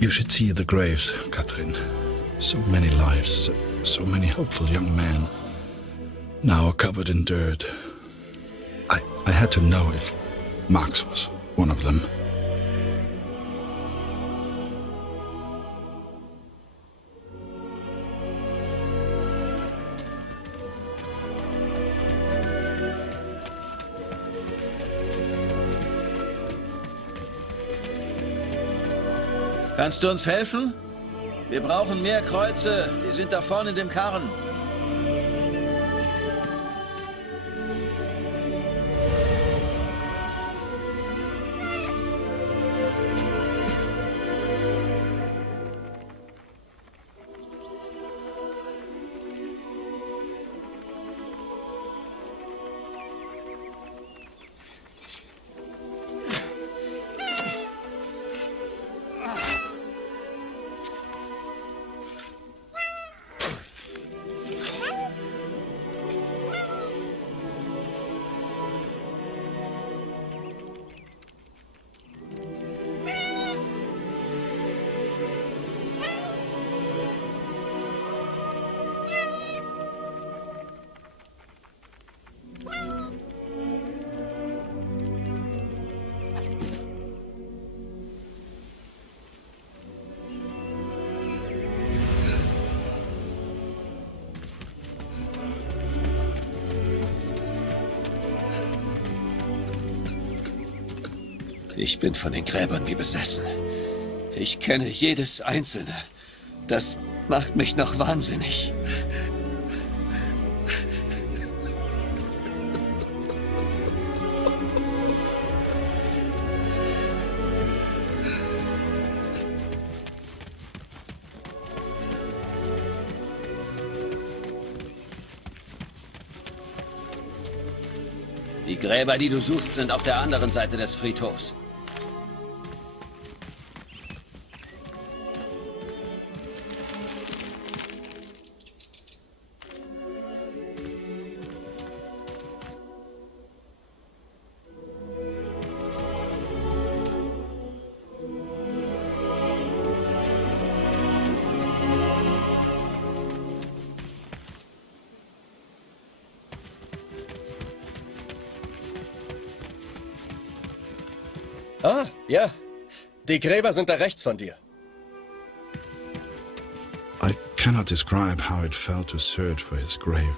You should see the graves, Katrin. So many lives, so many hopeful young men, now covered in dirt. I had to know if Max was one of them. Kannst du uns helfen? Wir brauchen mehr Kreuze. Die sind da vorne in dem Karren. Ich bin von den Gräbern wie besessen. Ich kenne jedes einzelne. Das macht mich noch wahnsinnig. Die Gräber, die du suchst, sind auf der anderen Seite des Friedhofs. Ah, ja. Die Gräber sind da rechts von dir. I cannot describe how it felt to search for his grave.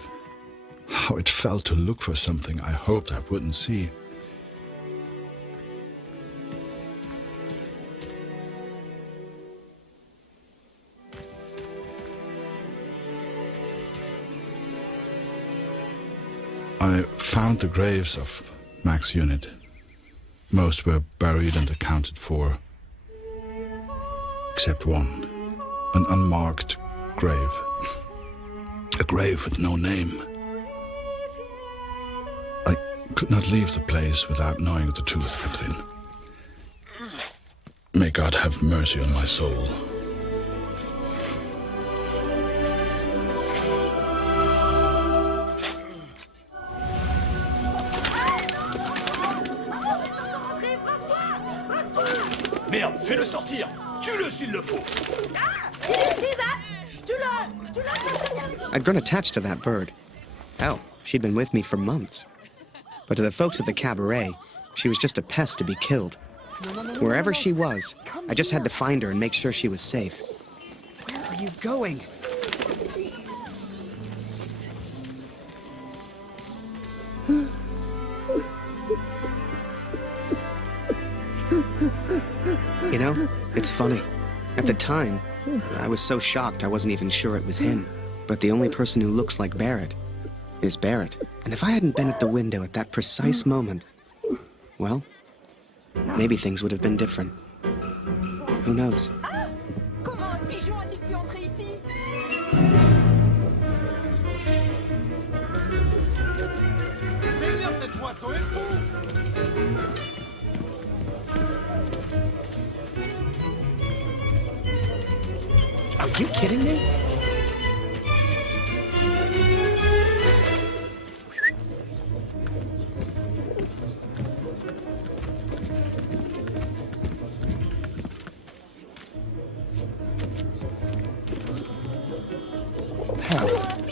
How it felt to look for something I hoped I wouldn't see. I found the graves of Mac's unit. Most were buried and accounted for, except one, an unmarked grave. A grave with no name. I could not leave the place without knowing the truth, Katrin. May God have mercy on my soul. Merde, fais-le sortir! Tue-le s'il le faut! I'd grown attached to that bird. Hell, she'd been with me for months. But to the folks at the cabaret, she was just a pest to be killed. Wherever she was, I just had to find her and make sure she was safe. Where are you going? You know, it's funny. At the time, I was so shocked I wasn't even sure it was him. But the only person who looks like Barrett is Barrett. And if I hadn't been at the window at that precise moment, well, maybe things would have been different. Who knows? Ah! Comment un pigeon a-t-il pu entrer ici? Seigneur, cet oiseau est fou! Are you kidding me?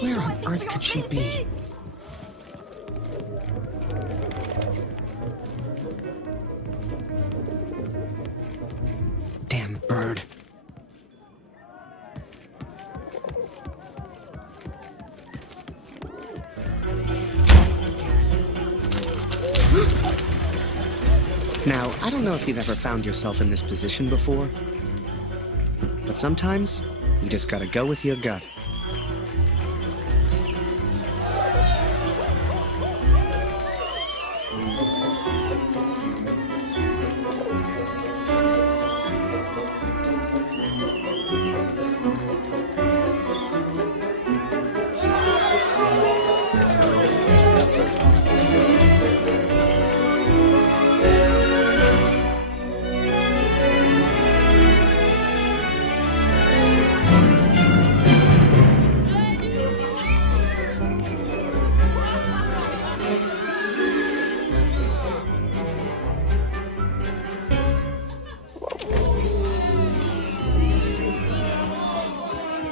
Where on earth could she be? Damn bird. Now, I don't know if you've ever found yourself in this position before, but sometimes you just gotta go with your gut.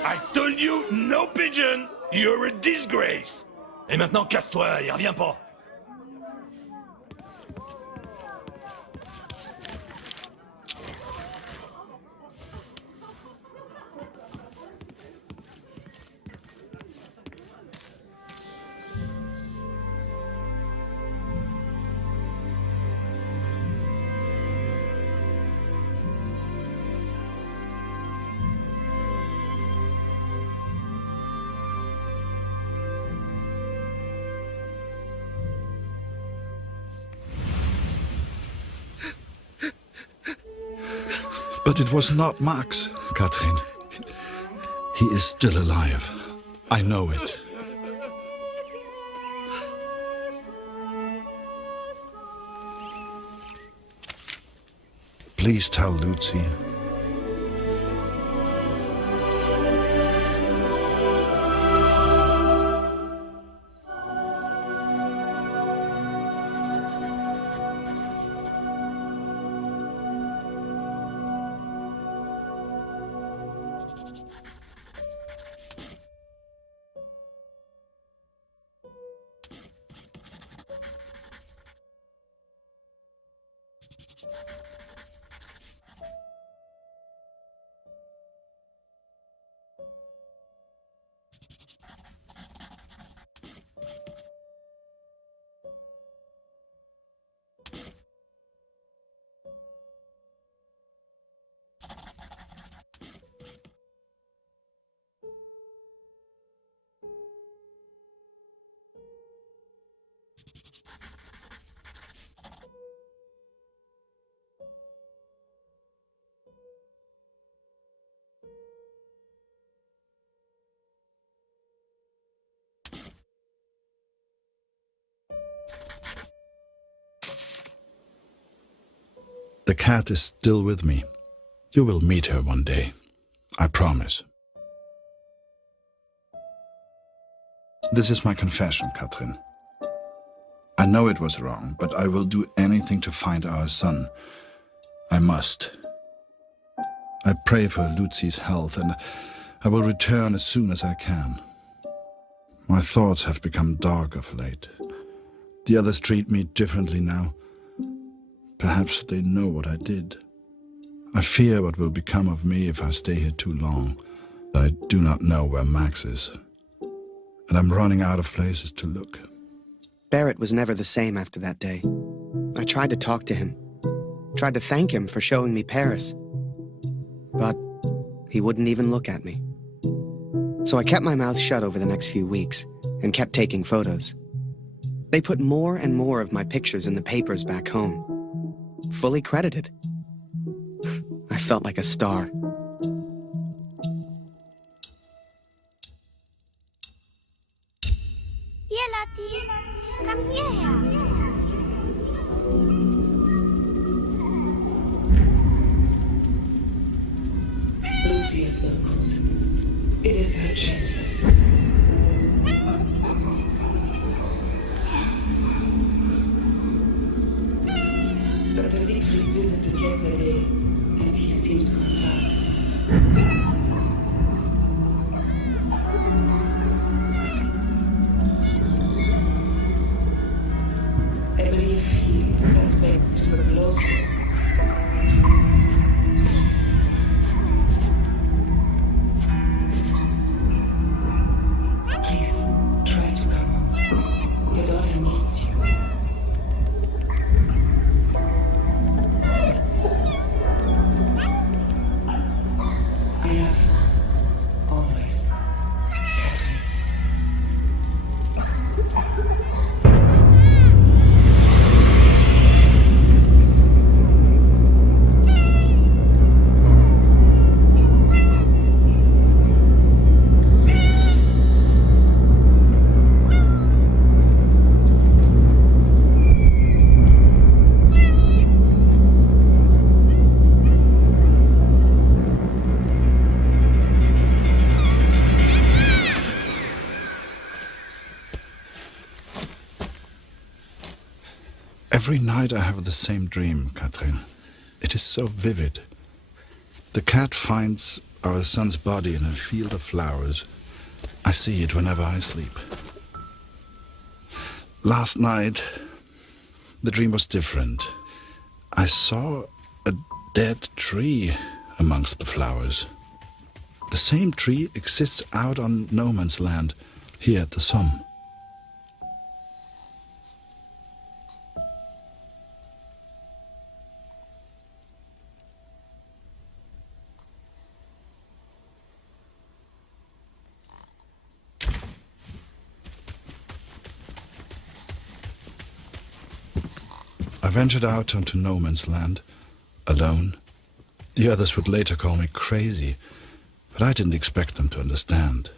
I told you, no pigeon! You're a disgrace! Et maintenant, casse-toi et reviens pas! But it was not Max, Katrin. He is still alive. I know it. Please tell Lucy. The cat is still with me. You will meet her one day. I promise. This is my confession, Katrin. I know it was wrong, but I will do anything to find our son. I must. I pray for Lucy's health, and I will return as soon as I can. My thoughts have become dark of late. The others treat me differently now. Perhaps they know what I did. I fear what will become of me if I stay here too long. I do not know where Max is, and I'm running out of places to look. Barrett was never the same after that day. I tried to talk to him, tried to thank him for showing me Paris, but he wouldn't even look at me. So I kept my mouth shut over the next few weeks and kept taking photos. They put more and more of my pictures in the papers back home, fully credited. I felt like a star. Here, Lottie. Come here. Lucy is so cold. It is her chest. Dr. Siegfried visited yesterday, and he seems concerned. Every night I have the same dream, Catherine. It is so vivid. The cat finds our son's body in a field of flowers. I see it whenever I sleep. Last night, the dream was different. I saw a dead tree amongst the flowers. The same tree exists out on no man's land, here at the Somme. I ventured out onto no man's land, alone. The others would later call me crazy, but I didn't expect them to understand.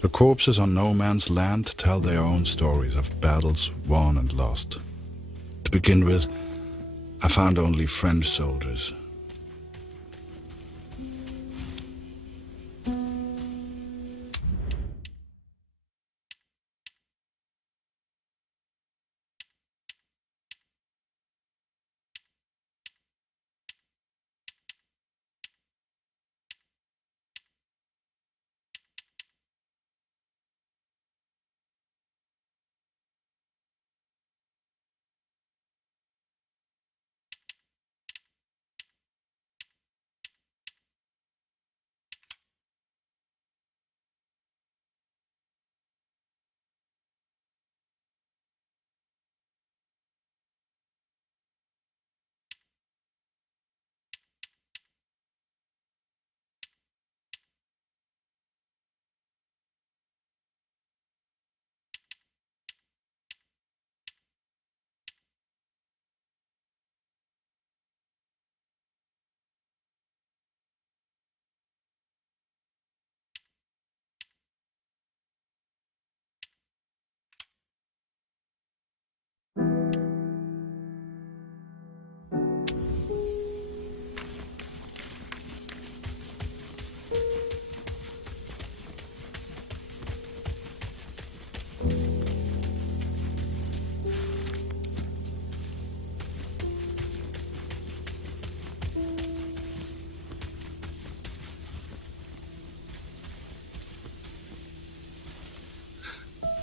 The corpses on no man's land tell their own stories of battles won and lost. To begin with, I found only French soldiers.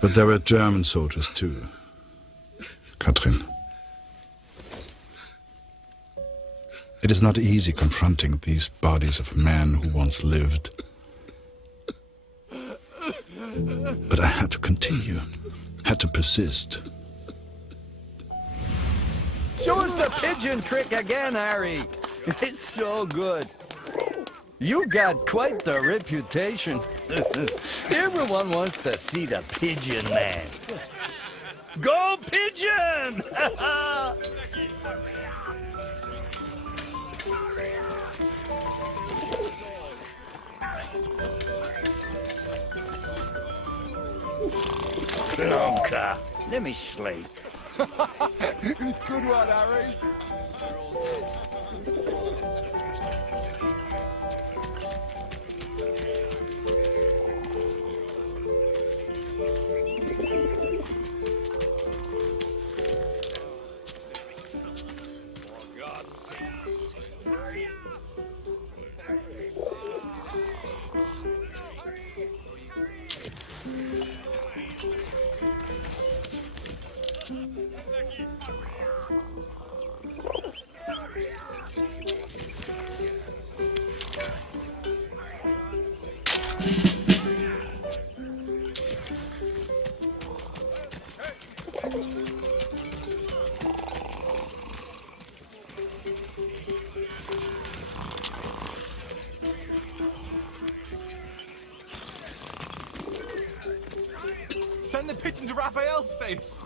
But there were German soldiers too, Katrin. It is not easy confronting these bodies of men who once lived. But I had to continue, had to persist. Show us the pigeon trick again, Harry. It's so good. You got quite the reputation. Everyone wants to see the pigeon man. Go pigeon! Plonka, let me sleep. Good one, Harry. Send the pigeon to Raphael's face!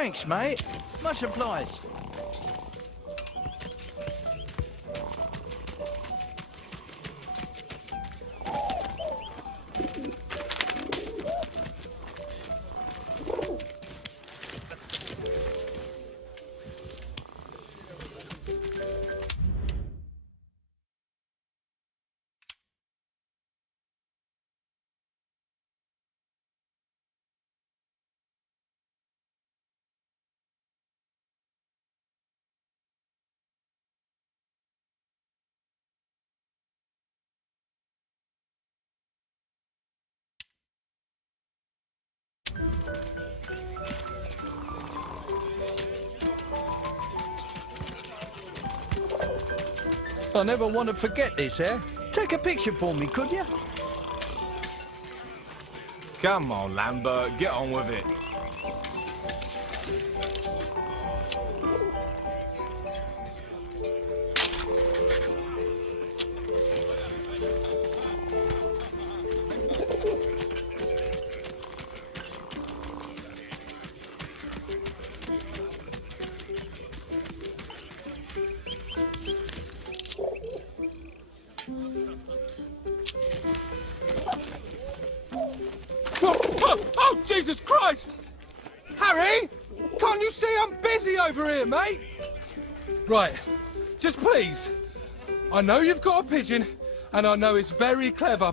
Thanks, mate. Much obliged. I never want to forget this, eh? Take a picture for me, could you? Come on, Lambert, get on with it. Oh, Jesus Christ! Harry! Can't you see I'm busy over here, mate? Right, just please. I know you've got a pigeon, and I know it's very clever,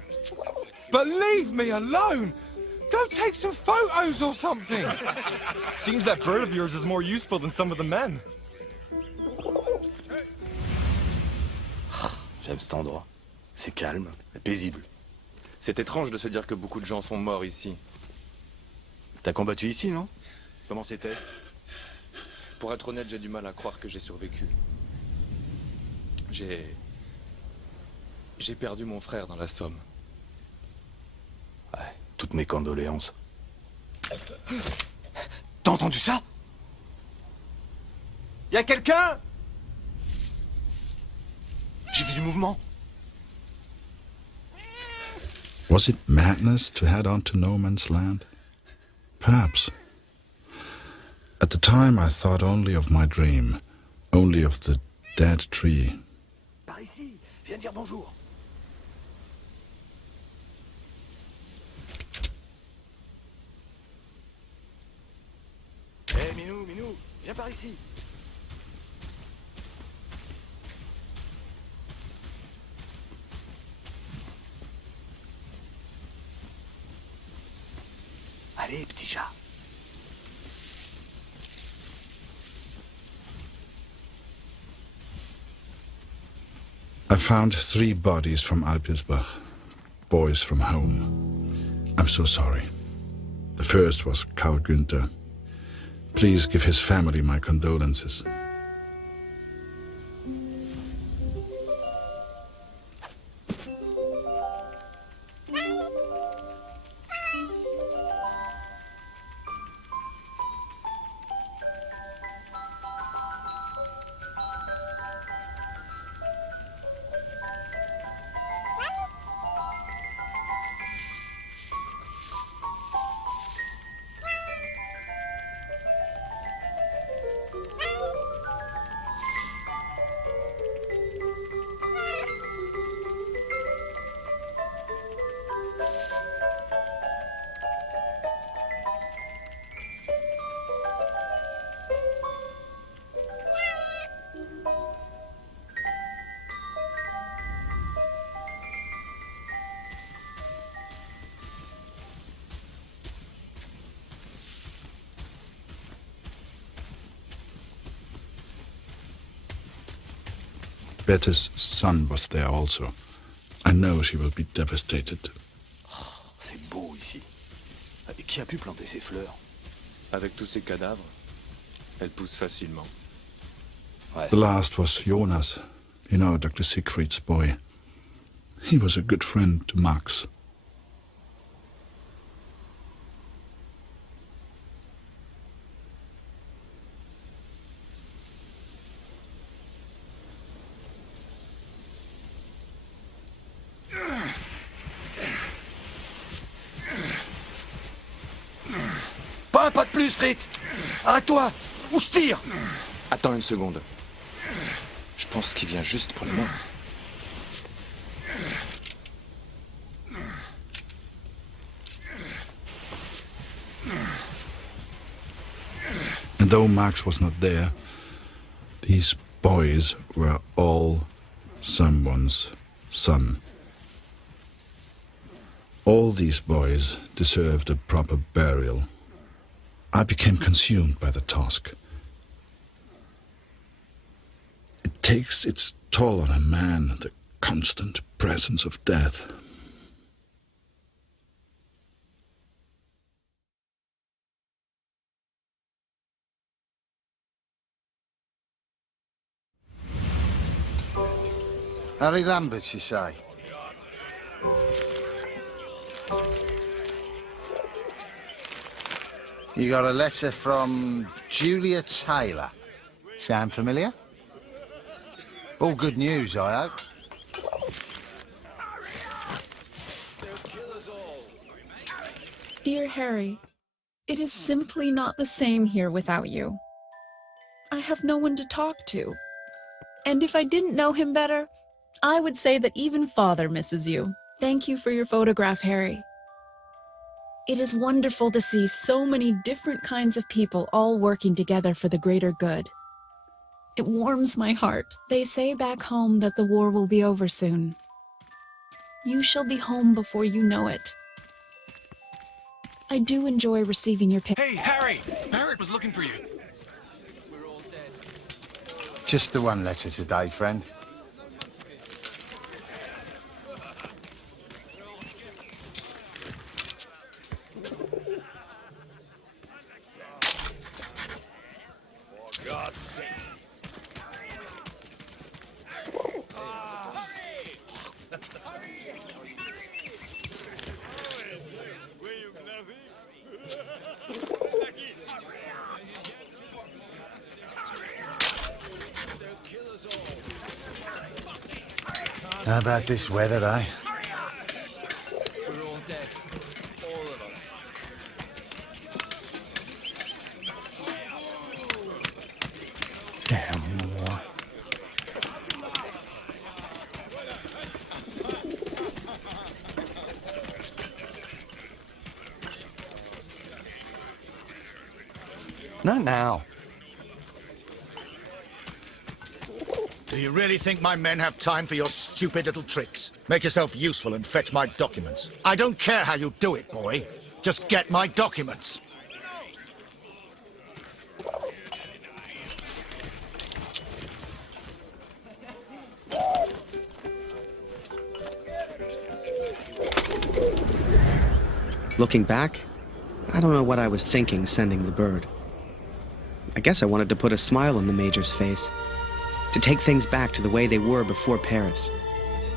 but leave me alone! Go take some photos or something! Seems that bird of yours is more useful than some of the men. J'aime cet endroit. C'est calme et paisible. C'est étrange de se dire que beaucoup de gens sont morts ici. T'as combattu ici, non? Comment c'était? Pour être honnête, j'ai du mal à croire que j'ai survécu. J'ai perdu mon frère dans la Somme. Ouais, toutes mes condoléances. T'as entendu ça? Y'a quelqu'un? J'ai vu du mouvement. Was it madness to head on to no man's land? Perhaps. At the time I thought only of my dream, only of the dead tree. Par ici, viens dire bonjour. Hé, Minou, viens par ici. Allez, petit chat. I found 3 bodies from Alpirsbach, boys from home. I'm so sorry. The first was Karl Günther. Please give his family my condolences. Bette's son was there also. I know she will be devastated. Oh, c'est beau ici. Et qui a pu planter ces fleurs? Avec tous ces cadavres, elles poussent facilement. Ouais. The last was Jonas, you know, Dr. Siegfried's boy. He was a good friend to Max. Pas un pas de plus, Rit. Arrête-toi! Ou je tire! Attends une seconde. Je pense qu'il vient juste pour le moment. And though Max was not there, these boys were all someone's son. All these boys deserved a proper burial. I became consumed by the task. It takes its toll on a man, the constant presence of death. Harry Lambert, you say? You got a letter from Julia Taylor. Sound familiar? All good news, I hope. Dear Harry, it is simply not the same here without you. I have no one to talk to. And if I didn't know him better, I would say that even Father misses you. Thank you for your photograph, Harry. It is wonderful to see so many different kinds of people all working together for the greater good. It warms my heart. They say back home that the war will be over soon. You shall be home before you know it. I do enjoy receiving your pictures. Hey, Harry! Barrett was looking for you. Just the one letter today, friend. How about this weather, eh? We're all dead. All of us. Damn war. Not now. Do you really think my men have time for your stupid little tricks? Make yourself useful and fetch my documents. I don't care how you do it, boy. Just get my documents. Looking back, I don't know what I was thinking sending the bird. I guess I wanted to put a smile on the Major's face, to take things back to the way they were before Paris.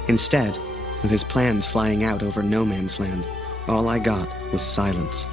Instead, with his plans flying out over no man's land, all I got was silence.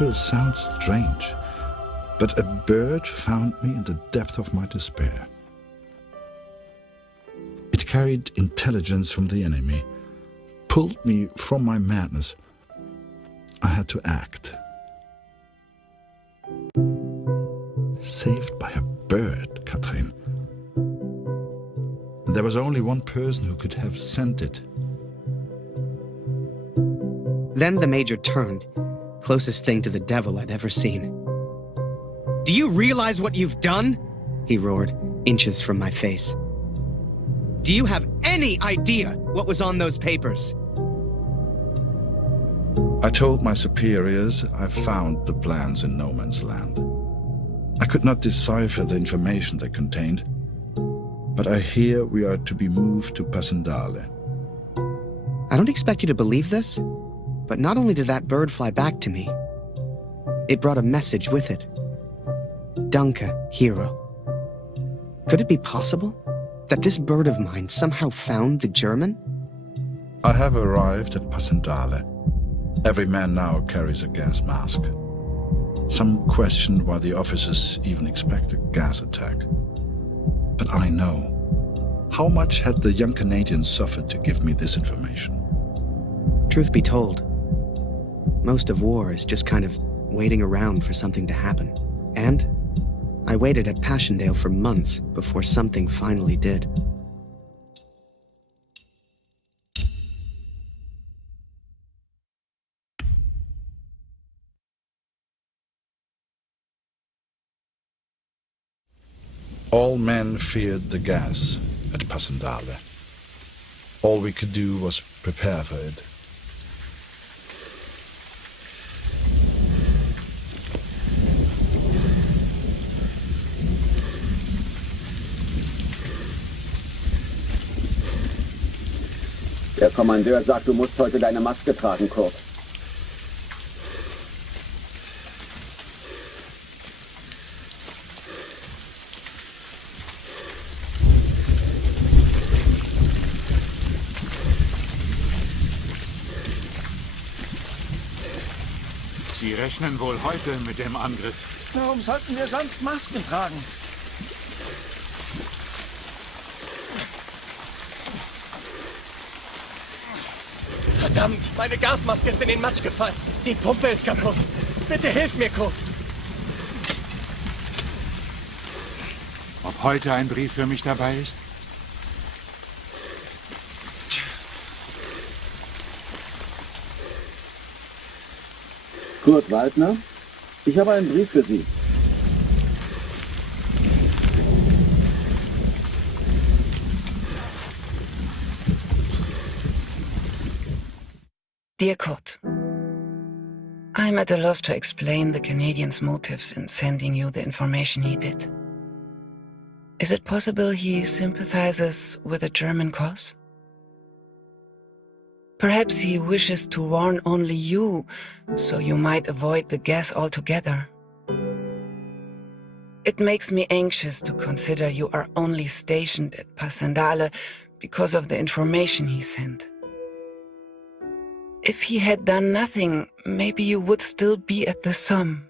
This will sound strange, but a bird found me in the depth of my despair. It carried intelligence from the enemy, pulled me from my madness. I had to act. Saved by a bird, Katrin. There was only one person who could have sent it. Then the Major turned, closest thing to the devil I'd ever seen. "Do you realize what you've done?" he roared, inches from my face. "Do you have any idea what was on those papers?" I told my superiors I found the plans in no man's land. I could not decipher the information they contained, but I hear we are to be moved to Passendale. I don't expect you to believe this, but not only did that bird fly back to me, it brought a message with it. Danke, hero. Could it be possible that this bird of mine somehow found the German? I have arrived at Passendale. Every man now carries a gas mask. Some question why the officers even expect a gas attack. But I know. How much had the young Canadian suffered to give me this information? Truth be told, most of war is just kind of waiting around for something to happen. And I waited at Passchendaele for months before something finally did. All men feared the gas at Passendale. All we could do was prepare for it. Der Kommandeur sagt, du musst heute deine Maske tragen, Kurt. Sie rechnen wohl heute mit dem Angriff. Warum sollten wir sonst Masken tragen? Verdammt, meine Gasmaske ist in den Matsch gefallen. Die Pumpe ist kaputt. Bitte hilf mir, Kurt. Ob heute ein Brief für mich dabei ist? Kurt Waldner, ich habe einen Brief für Sie. Dear Kurt, I'm at a loss to explain the Canadian's motives in sending you the information he did. Is it possible he sympathizes with the German cause? Perhaps he wishes to warn only you, so you might avoid the gas altogether. It makes me anxious to consider you are only stationed at Passendale because of the information he sent. If he had done nothing, maybe you would still be at the Somme.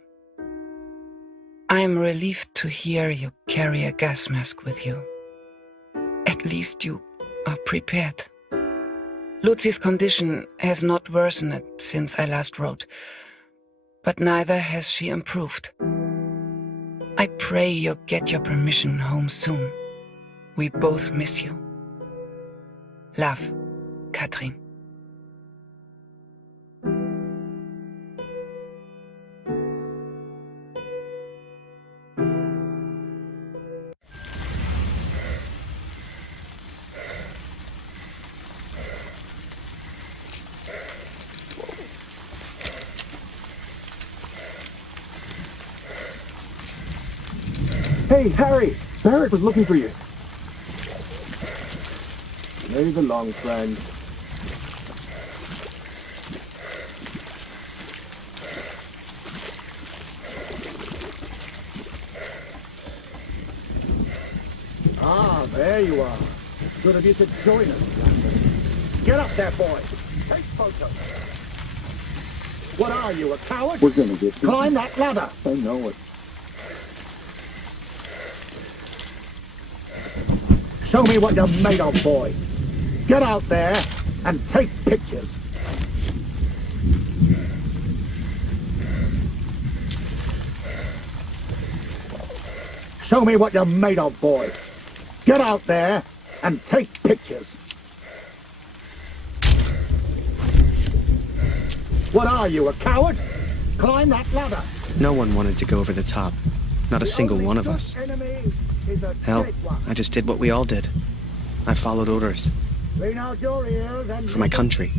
I am relieved to hear you carry a gas mask with you. At least you are prepared. Lucy's condition has not worsened since I last wrote, but neither has she improved. I pray you get your permission home soon. We both miss you. Love, Katrin. Hey, Harry! Barrett was looking for you. Move along, friend. Ah, there you are. Good of you to join us, Lambert. Get up there, boy. Take photos. What are you, a coward? We're gonna get you. Climb that ladder. I know it. Show me what you're made of, boy. Get out there and take pictures. Show me what you're made of, boy. Get out there and take pictures. What are you, a coward? Climb that ladder. No one wanted to go over the top. Not a single one of us. Hell, I just did what we all did. I followed orders. For my country.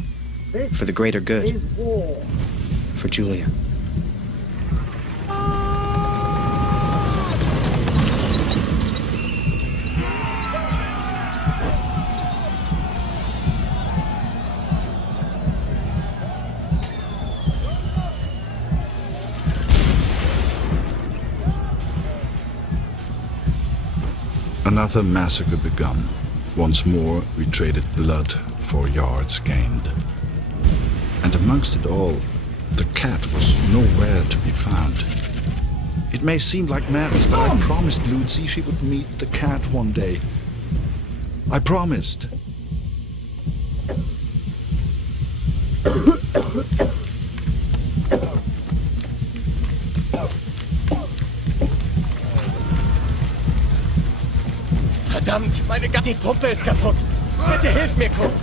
For the greater good. For Julia. Another massacre begun. Once more, we traded blood for yards gained. And amongst it all, the cat was nowhere to be found. It may seem like madness, but I promised Lucy she would meet the cat one day. I promised. Verdammt, die Pumpe ist kaputt. Bitte hilf mir, Kurt.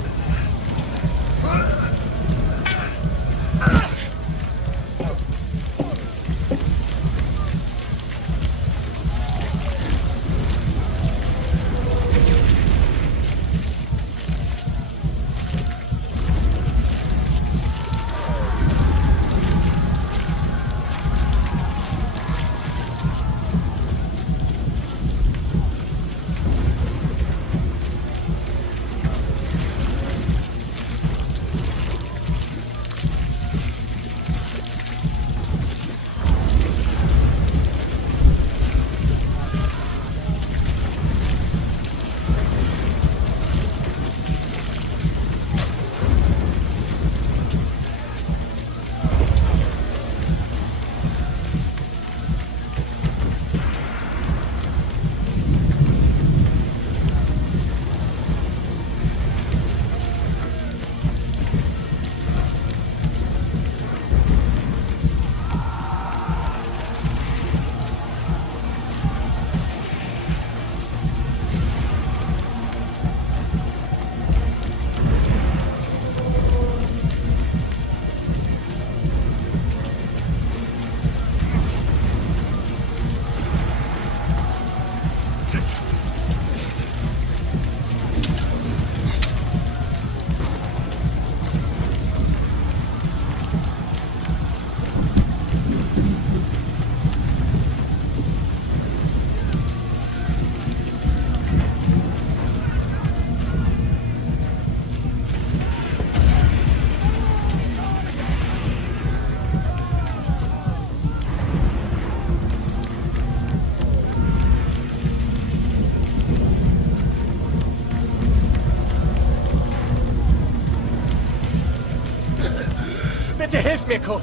Bitte hilf mir, Kurt.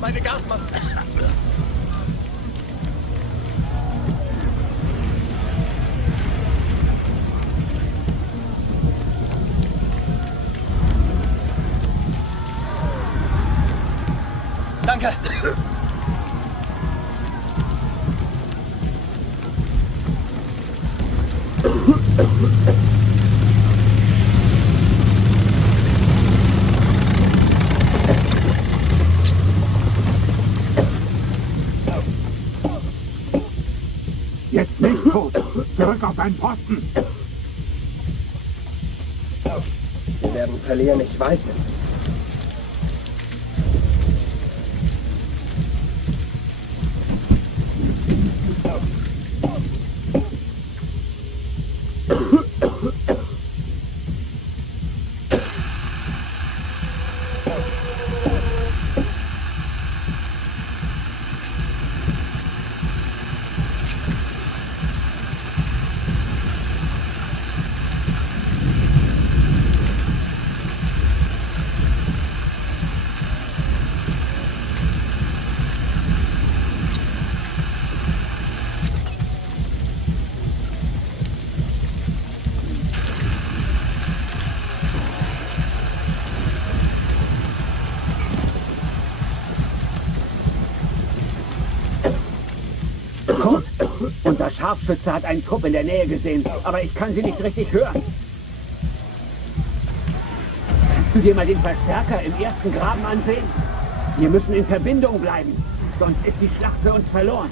Meine Gasmaske. Danke. Jetzt nicht tot. Zurück auf deinen Posten. Wir werden verlieren, ich weiß es. Kurt, unser Scharfschütze hat einen Trupp in der Nähe gesehen, aber ich kann sie nicht richtig hören. Kannst du dir mal den Verstärker im ersten Graben ansehen? Wir müssen in Verbindung bleiben, sonst ist die Schlacht für uns verloren.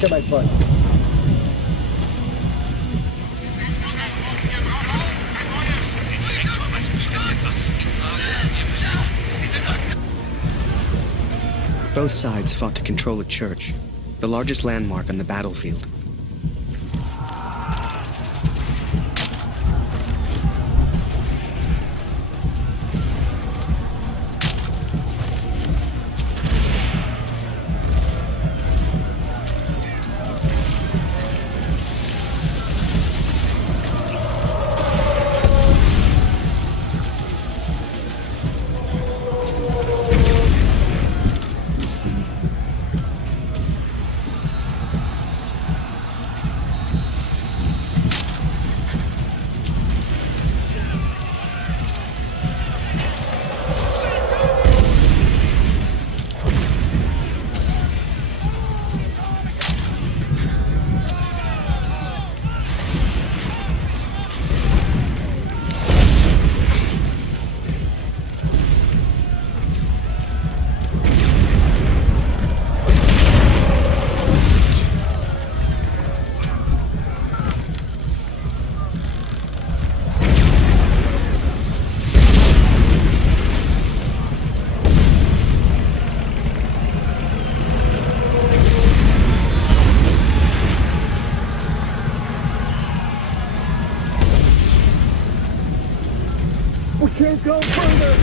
Danke, mein Freund. Both sides fought to control a church, the largest landmark on the battlefield. Can't go further!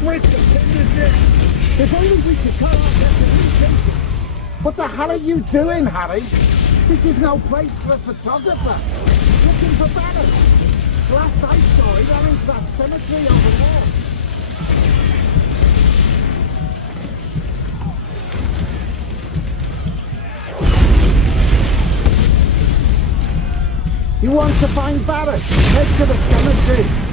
Switch the tendency! If only we could cut off that communication! What the hell are you doing, Harry? This is no place for a photographer! Looking for battle! last I saw it, that is that cemetery over there. You want to find Barrett? Head to the cemetery.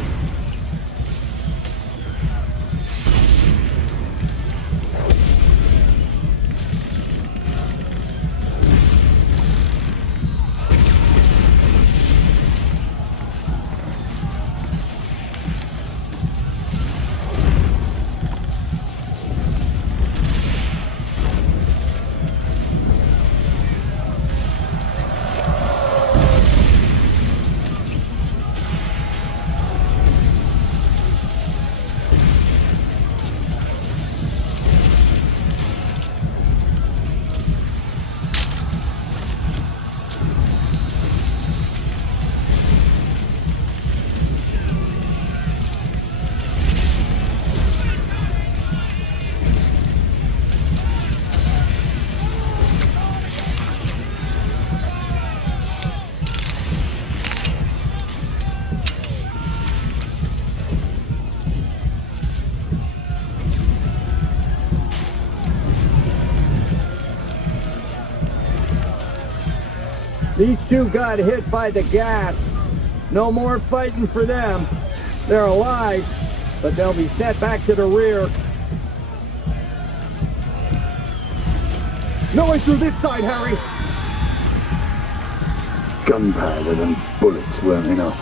These two got hit by the gas. No more fighting for them. They're alive, but they'll be sent back to the rear. No way through this side, Harry. Gunpowder and bullets weren't enough.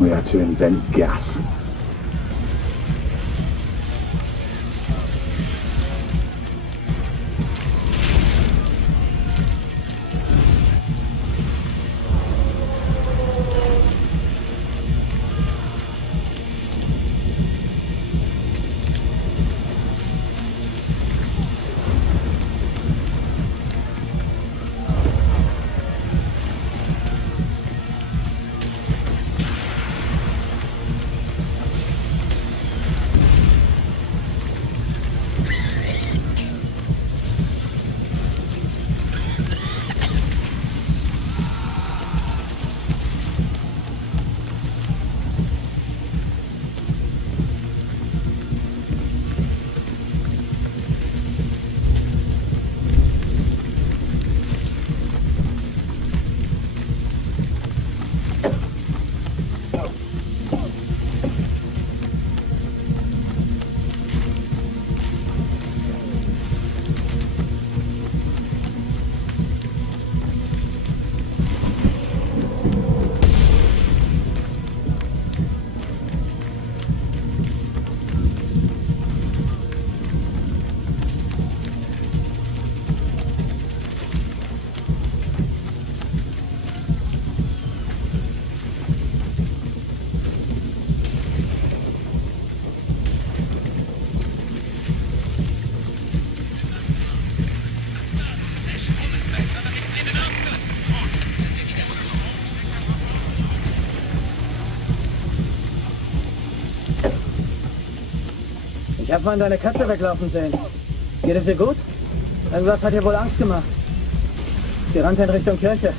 We had to invent gas. Ich habe vorhin deine Katze weglaufen sehen. Geht es dir gut? Irgendwas hat dir wohl Angst gemacht. Sie rannte in Richtung Kirche.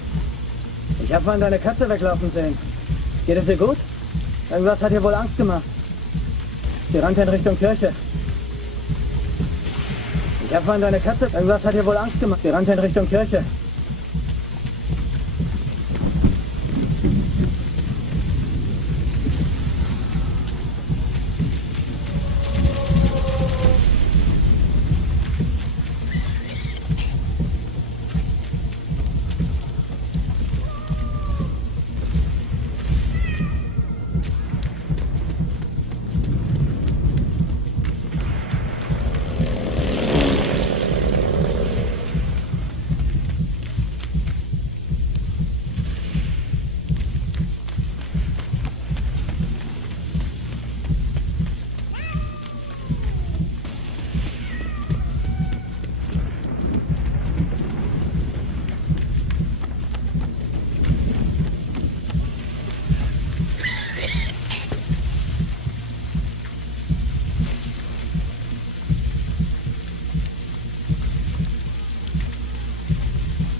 Ich habe vorhin deine Katze weglaufen sehen. Geht es dir gut? Irgendwas hat dir wohl Angst gemacht. Sie rannte in Richtung Kirche. Ich habe vorhin deine Katze... Irgendwas hat dir wohl Angst gemacht. Sie rannte in Richtung Kirche.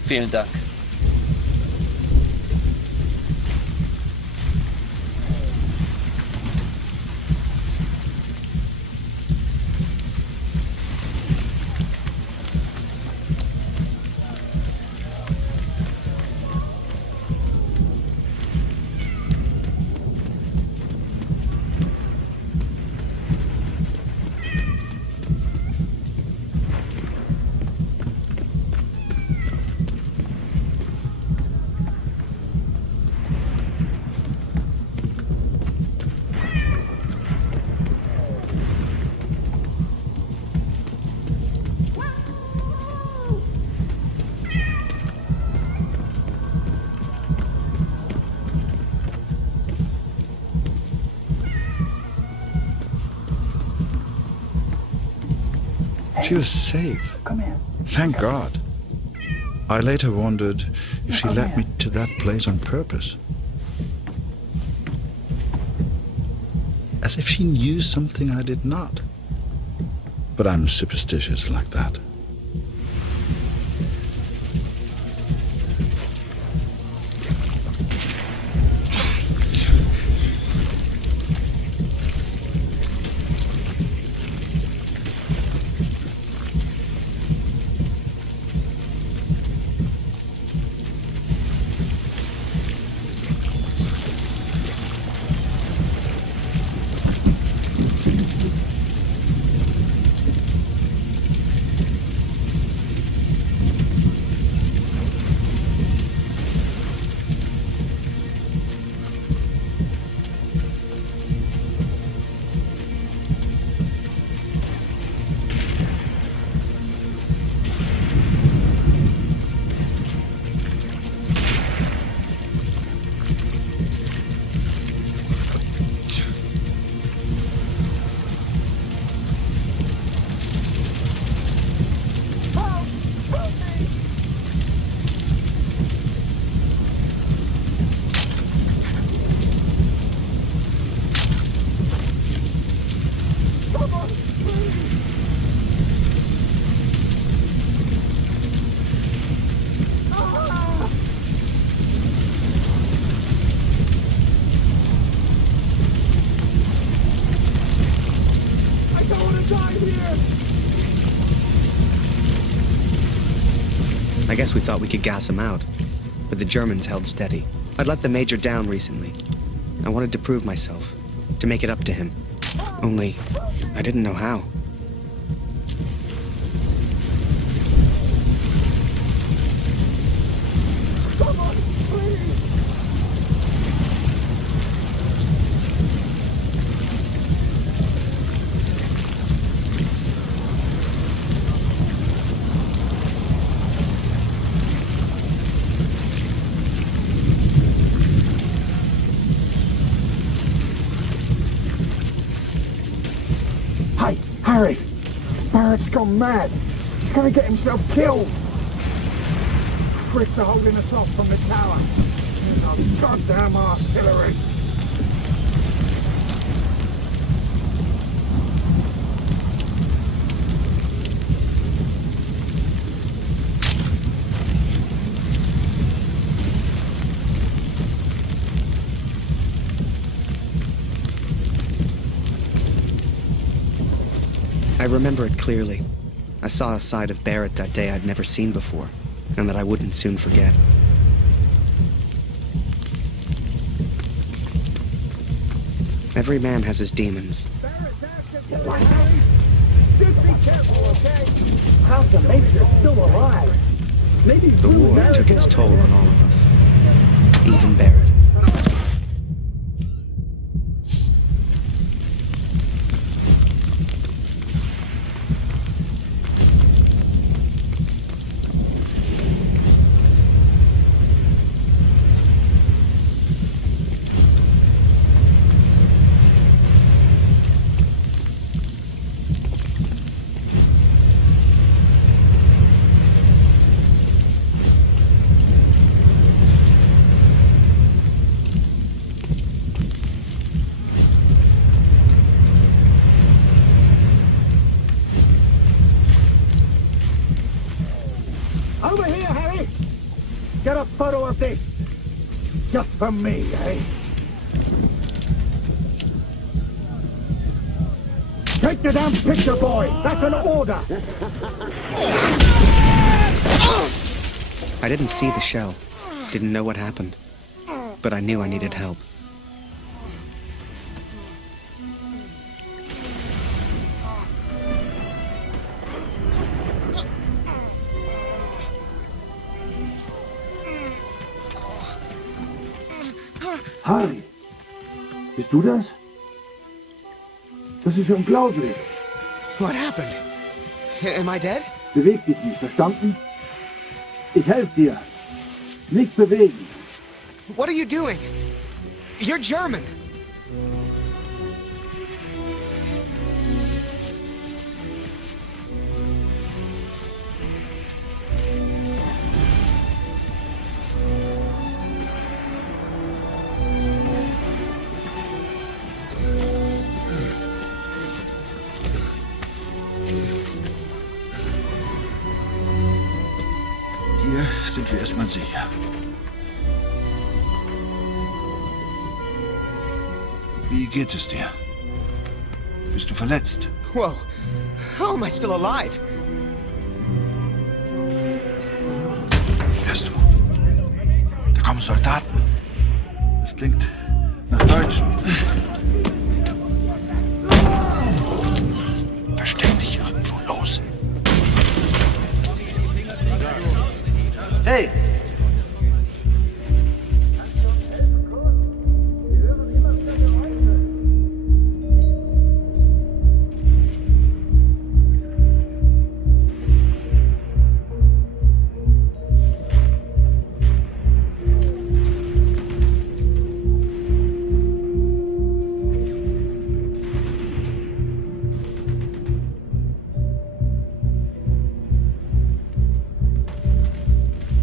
Vielen Dank. She was safe. Come here. Thank God. I later wondered if she led me to that place on purpose. As if she knew something I did not. But I'm superstitious like that. I guess we thought we could gas him out, but the Germans held steady. I'd let the Major down recently. I wanted to prove myself, to make it up to him. Only, I didn't know how. Come on, please! Hey, Harry! Barrett's gone mad. He's gonna get himself killed. Brits are holding us off from the tower. Oh, goddamn artillery! I remember it clearly. I saw a side of Barrett that day I'd never seen before, and that I wouldn't soon forget. Every man has his demons. Just be careful, okay? How's the Major still alive? Maybe The war took its toll on all of us. Even Barrett. Over here, Harry! Get a photo of this! Just for me, eh? Take the damn picture, boy! That's an order! I didn't see the shell, didn't know what happened, but I knew I needed help. Harry, bist du das? Das ist unglaublich. What happened? Am I dead? Beweg dich nicht, verstanden? Ich helfe dir. Nicht bewegen. What are you doing? You're German. Hier sind wir erstmal sicher. Wie geht es dir? Bist du verletzt? Whoa. How am I still alive? Hörst du? Da kommen Soldaten. Das klingt nach Deutschen. Versteck dich irgendwo los. Hey!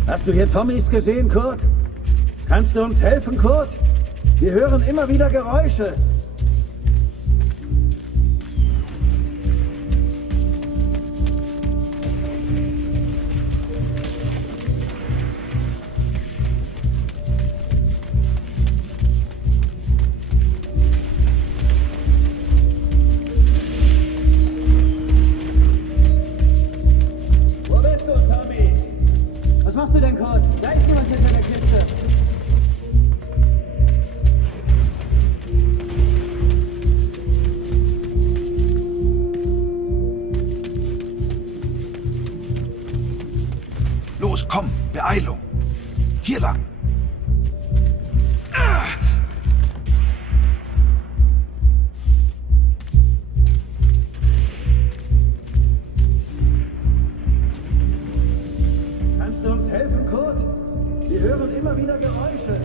Hast du hier Tommys gesehen, Kurt? Kannst du uns helfen, Kurt? Wir hören immer wieder Geräusche. Wo bist du, Tommy? Was machst du denn, Kurt? Da ist jemand hinter der Kiste. Los, komm, Beeilung. Hier lang. Kannst du uns helfen, Kurt? Wir hören immer wieder Geräusche.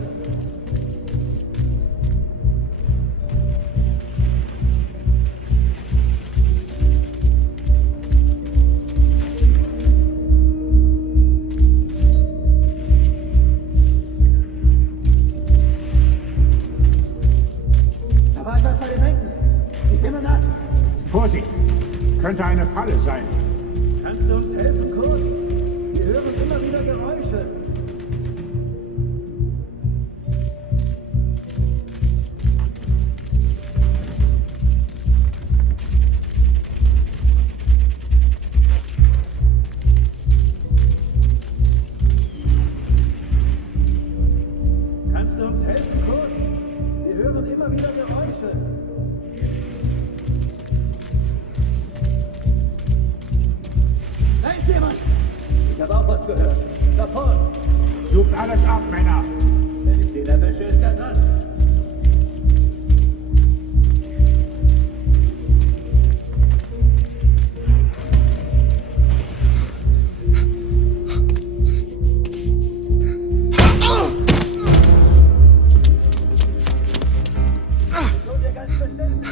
Da war etwas bei den Wänden. Ich nehme nach. Vorsicht! Könnte eine Falle sein. Kannst du uns helfen, Kurt? Wir hören immer wieder Geräusche. Kannst du uns helfen, Kurt? Wir hören immer wieder Geräusche. Da ist jemand! Ich habe auch was gehört. Da vorne! Sucht alles ab, Männer! Wenn ich den erwische, ist er dran. So dir ganz bestimmt.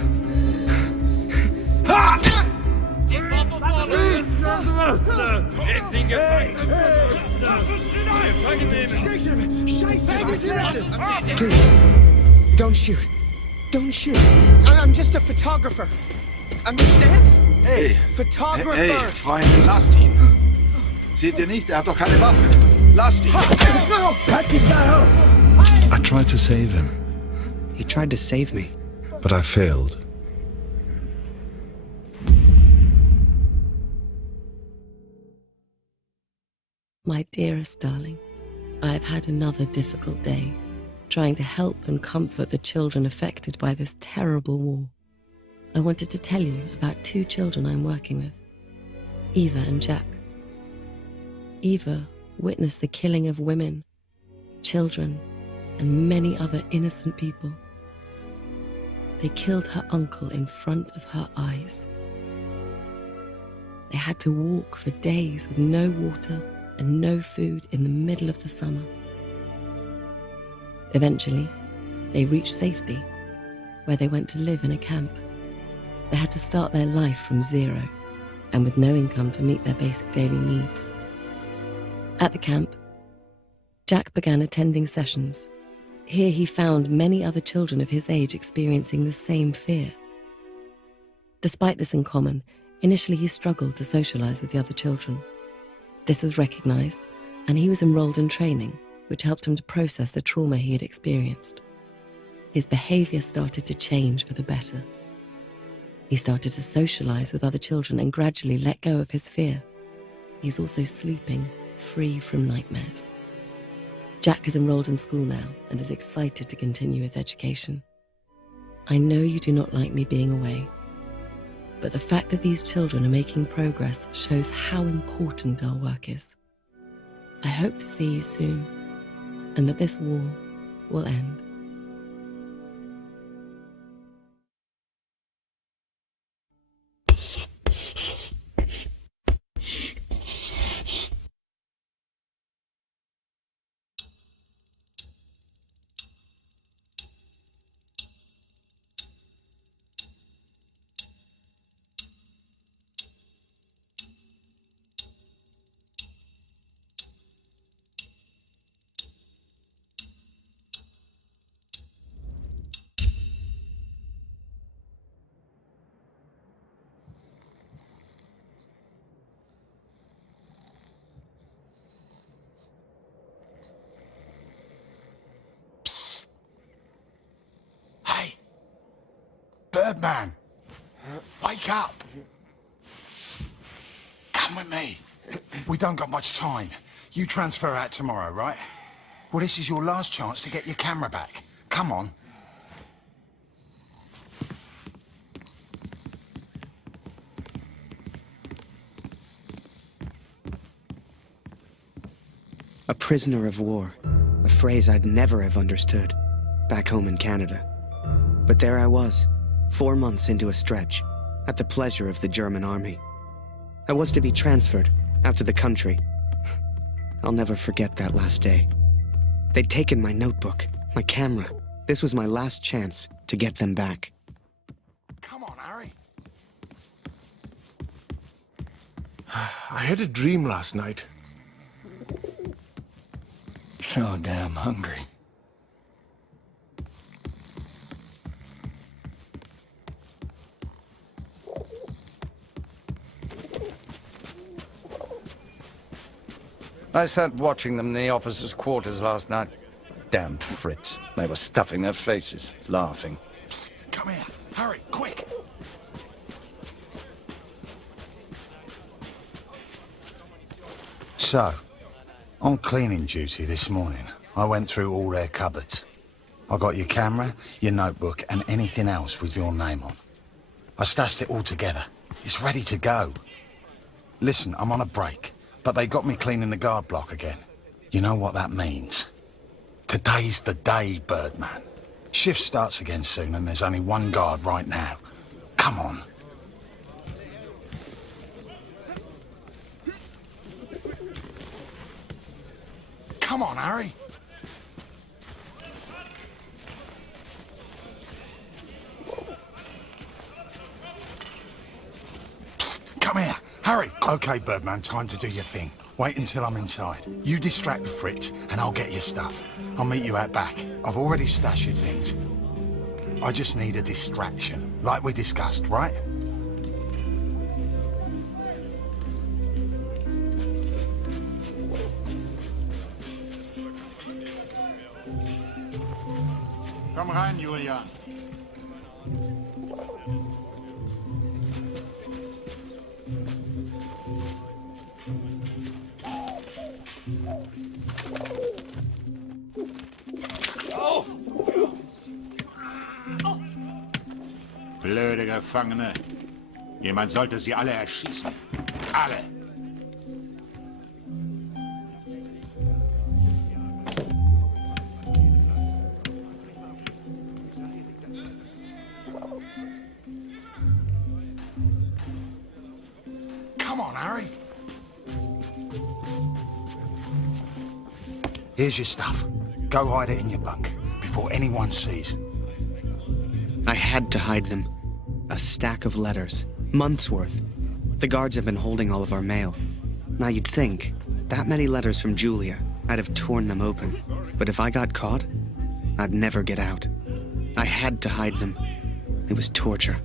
Please, don't shoot. Don't shoot. I'm just a photographer. Understand? Hey, Photographer. hey, Freunde, lasst ihn. Seht ihr nicht? Er hat doch keine Waffe. Lasst ihn. I tried to save him. He tried to save me. But I failed. My dearest darling, I have had another difficult day, trying to help and comfort the children affected by this terrible war. I wanted to tell you about two children I'm working with, Eva and Jack. Eva witnessed the killing of women, children, and many other innocent people. They killed her uncle in front of her eyes. They had to walk for days with no water and no food in the middle of the summer. Eventually, they reached safety, where they went to live in a camp. They had to start their life from zero, and with no income to meet their basic daily needs. At the camp, Jack began attending sessions. Here he found many other children of his age experiencing the same fear. Despite this in common, initially he struggled to socialize with the other children. This was recognized, and he was enrolled in training, which helped him to process the trauma he had experienced. His behavior started to change for the better. He started to socialize with other children and gradually let go of his fear. He's also sleeping, free from nightmares. Jack is enrolled in school now and is excited to continue his education. I know you do not like me being away, but the fact that these children are making progress shows how important our work is. I hope to see you soon, and that this war will end. Birdman! Wake up! Come with me. We don't got much time. You transfer out tomorrow, right? Well, this is your last chance to get your camera back. Come on. A prisoner of war, a phrase I'd never have understood back home in Canada. But there I was, 4 months into a stretch, at the pleasure of the German army. I was to be transferred out to the country. I'll never forget that last day. They'd taken my notebook, my camera. This was my last chance to get them back. Come on, Harry. I had a dream last night. So damn hungry. I sat watching them in the officers' quarters last night. Damned Fritz. They were stuffing their faces, laughing. Psst, come here. Hurry, quick. So, on cleaning duty this morning, I went through all their cupboards. I got your camera, your notebook, and anything else with your name on. I stashed it all together. It's ready to go. Listen, I'm on a break. But they got me cleaning the guard block again. You know what that means? Today's the day, Birdman. Shift starts again soon and there's only one guard right now. Come on. Come on, Harry. Psst, come here. Hurry! Okay, Birdman, time to do your thing. Wait until I'm inside. You distract the Fritz, and I'll get your stuff. I'll meet you out back. I've already stashed your things. I just need a distraction, like we discussed, right? Komm rein, Julian. Blöde Gefangene. Jemand sollte sie alle erschießen. Alle. Come on, Harry. Here's your stuff. Go hide it in your bunk before anyone sees. I had to hide them. A stack of letters. Months worth. The guards have been holding all of our mail. Now you'd think, that many letters from Julia, I'd have torn them open. But if I got caught, I'd never get out. I had to hide them. It was torture.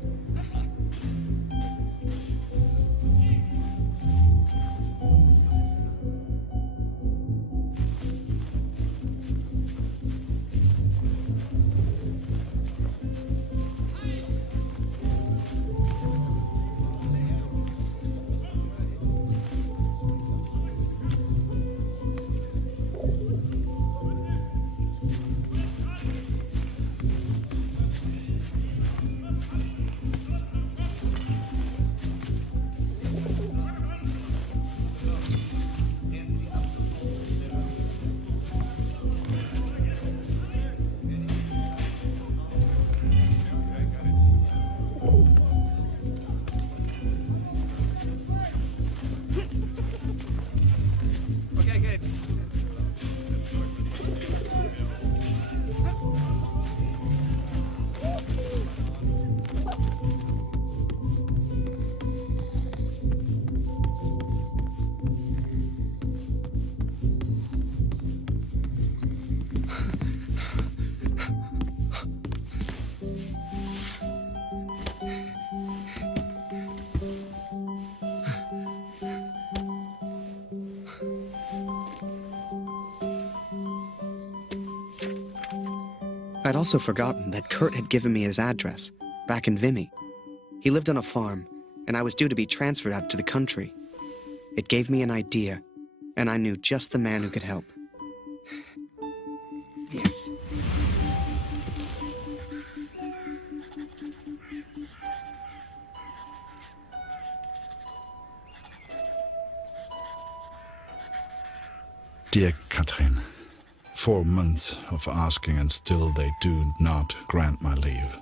I'd also forgotten that Kurt had given me his address, back in Vimy. He lived on a farm, and I was due to be transferred out to the country. It gave me an idea, and I knew just the man who could help. Yes. Dear Catherine, 4 months of asking and still they do not grant my leave.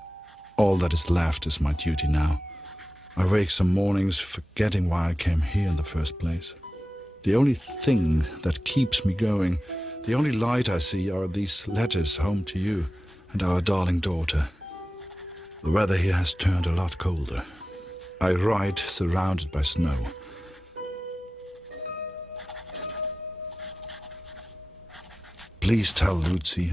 All that is left is my duty now. I wake some mornings forgetting why I came here in the first place. The only thing that keeps me going, the only light I see are these letters home to you and our darling daughter. The weather here has turned a lot colder. I write surrounded by snow. Please tell Lucy.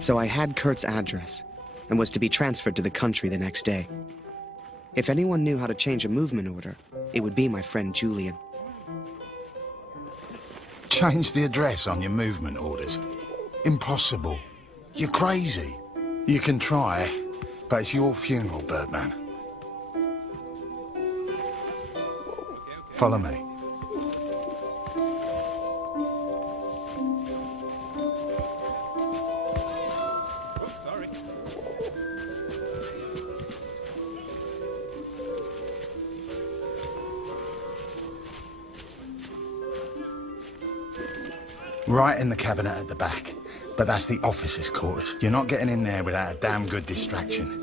So I had Kurt's address, and was to be transferred to the country the next day. If anyone knew how to change a movement order, it would be my friend Julian. Change the address on your movement orders? Impossible. You're crazy. You can try, but it's your funeral, Birdman. Follow me. Right in the cabinet at the back. But that's the officers' quarters. You're not getting in there without a damn good distraction.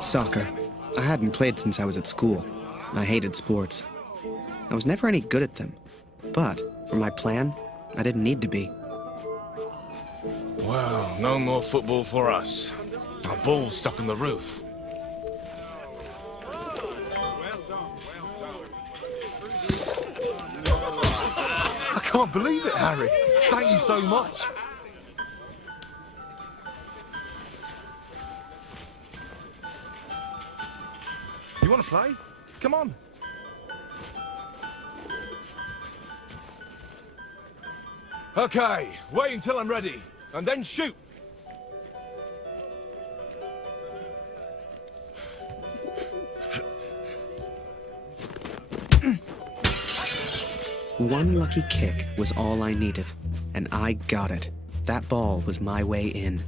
Soccer. I hadn't played since I was at school. I hated sports. I was never any good at them. But, for my plan, I didn't need to be. Well, no more football for us. Our ball's stuck in the roof. I can't believe it, Harry. Thank you so much. You want to play? Come on. Okay, wait until I'm ready, and then shoot. One lucky kick was all I needed, and I got it. That ball was my way in.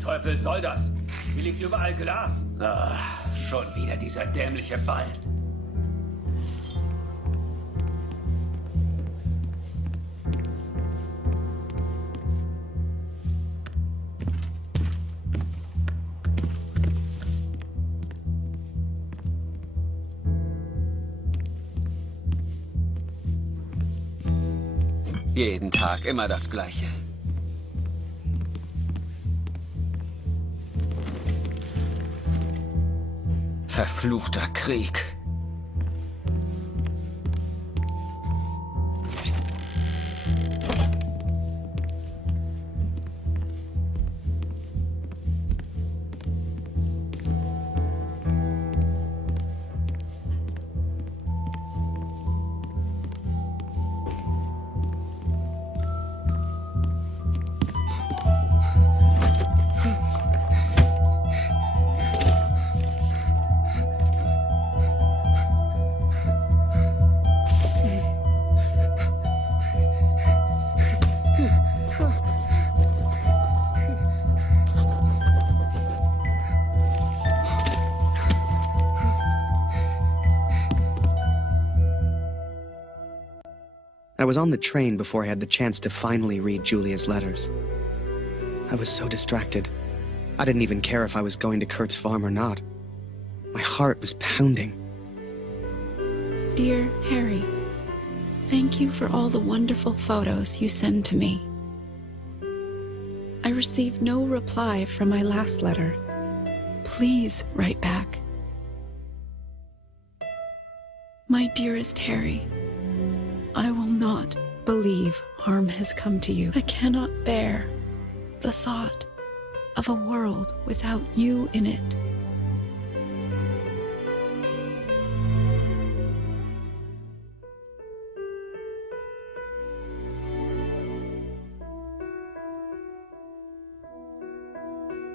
Teufel soll das? Hier liegt überall Glas. Ah, schon wieder dieser dämliche Ball. Jeden Tag immer das Gleiche. Verfluchter Krieg. I was on the train before I had the chance to finally read Julia's letters. I was so distracted. I didn't even care if I was going to Kurt's farm or not. My heart was pounding. Dear Harry, thank you for all the wonderful photos you send to me. I received no reply from my last letter. Please write back. My dearest Harry, I will not believe harm has come to you. I cannot bear the thought of a world without you in it.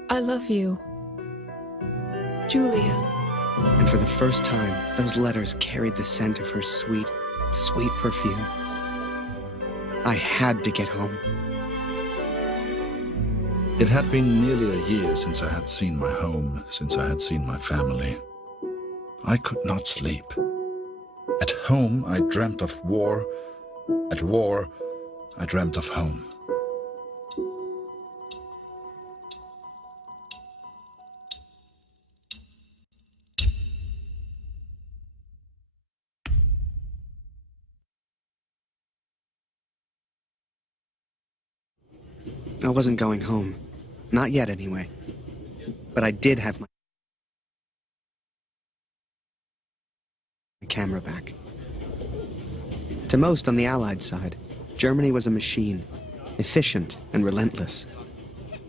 I love you, Julia. And for the first time, those letters carried the scent of her sweet, sweet perfume. I had to get home. It had been nearly a year since I had seen my home, since I had seen my family. I could not sleep. At home, I dreamt of war. At war, I dreamt of home. I wasn't going home. Not yet, anyway. But I did have my camera back. To most on the Allied side, Germany was a machine, efficient and relentless.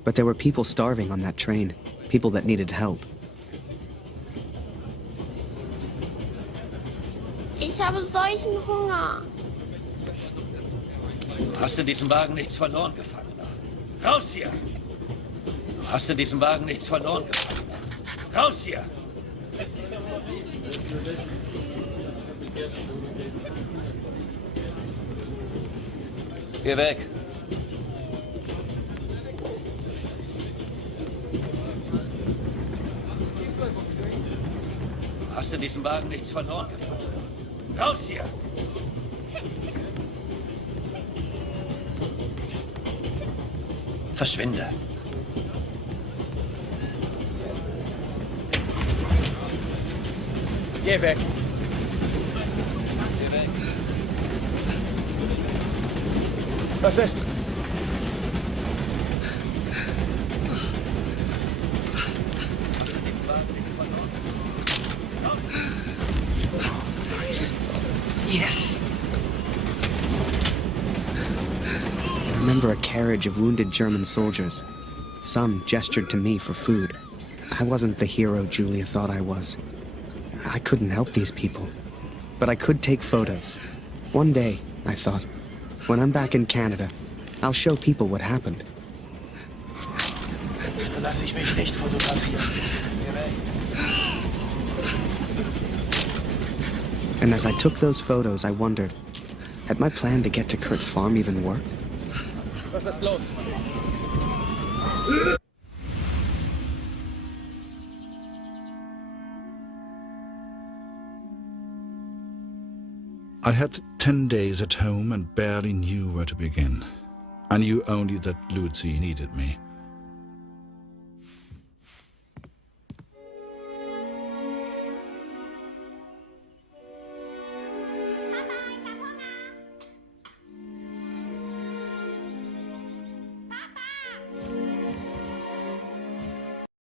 But there were people starving on that train, people that needed help. Ich habe solchen Hunger. Du hast in diesem Wagen nichts verloren, Gefangener. Raus hier! Du hast in diesem Wagen nichts verloren, Gefangener. Raus hier! Geh weg! Du hast in diesem Wagen nichts verloren, Gefangener. Raus hier! Verschwinde. Geh weg. Geh weg. Was ist? Nice. Yes. I remember a carriage of wounded German soldiers. Some gestured to me for food. I wasn't the hero Julia thought I was. I couldn't help these people. But I could take photos. One day, I thought, when I'm back in Canada, I'll show people what happened. So lasse ich mich nicht fotografieren. And as I took those photos, I wondered, had my plan to get to Kurt's farm even worked? Was ist los? I had 10 days at home and barely knew where to begin. I knew only that Lucy needed me.